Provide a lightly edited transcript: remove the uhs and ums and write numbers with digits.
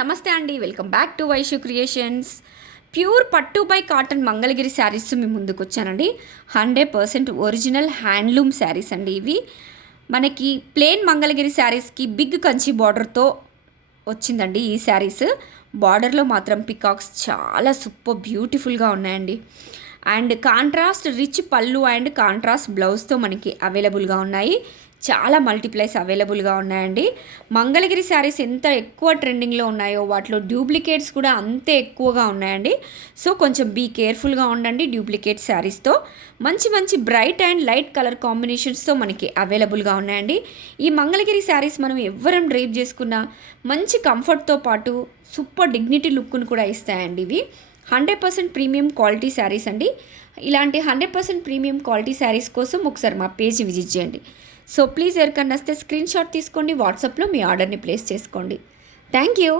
నమస్తే అండి. Welcome back to Vaishu creations. Pure పట్టు బై కాటన్ మంగళగిరి శారీస్ మీ ముందుకు వచ్చానండి. 100% ఒరిజినల్ హ్యాండ్లూమ్ శారీస్ అండి ఇవి. మనకి ప్లెయిన్ మంగళగిరి శారీస్కి బిగ్ కంచి బార్డర్తో వచ్చిందండి ఈ శారీస్. బార్డర్లో మాత్రం పికాక్స్ చాలా సూపర్ బ్యూటిఫుల్గా ఉన్నాయండి. అండ్ కాంట్రాస్ట్ రిచ్ పళ్ళు అండ్ కాంట్రాస్ట్ బ్లౌజ్తో మనకి అవైలబుల్గా ఉన్నాయి. చాలా మల్టీప్లైస్ అవైలబుల్గా ఉన్నాయండి. మంగళగిరి శారీస్ ఎంత ఎక్కువ ట్రెండింగ్లో ఉన్నాయో వాటిలో డూప్లికేట్స్ కూడా అంతే ఎక్కువగా ఉన్నాయండి. సో కొంచెం బీ కేర్ఫుల్గా ఉండండి డూప్లికేట్ శారీస్తో. మంచి మంచి బ్రైట్ అండ్ లైట్ కలర్ కాంబినేషన్స్తో మనకి అవైలబుల్గా ఉన్నాయండి. ఈ మంగళగిరి శారీస్ మనం ఎవ్వరం డ్రైప్ చేసుకున్న మంచి కంఫర్ట్తో పాటు సూపర్ డిగ్నిటీ లుక్ను కూడా ఇస్తాయండి. ఇవి 100% ప్రీమియం క్వాలిటీ శారీస్ అండి. ఇలాంటి 100% ప్రీమియం క్వాలిటీ శారీస్ కోసం ఒకసారి మా పేజ్ విజిట్ చేయండి. సో ప్లీజ్ ఎవరికన్నా వస్తే స్క్రీన్ షాట్ తీసుకోండి, వాట్సాప్లో మీ ఆర్డర్ని ప్లేస్ చేసుకోండి. Thank you.